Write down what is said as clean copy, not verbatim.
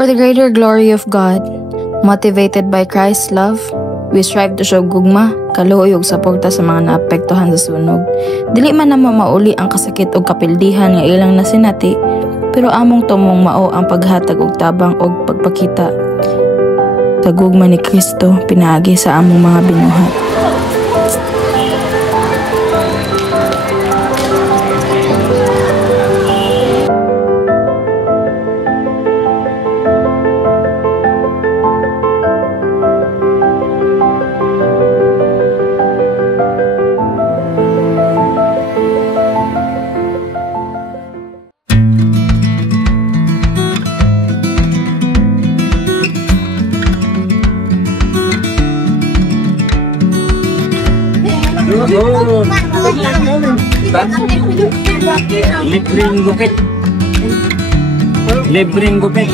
For the greater glory of God, motivated by Christ's love, we strive to show gugma, kaluoy ug suporta sa mga naapektuhan sa sunog. Dili man namo mauli ang kasakit ug kapildihan nga ilang nasinati, pero among tumong mao ang paghatag og tabang ug pagpakita sa gugma ni Kristo pinaagi sa among mga binuhat. Libreng gupit. Libreng gupit.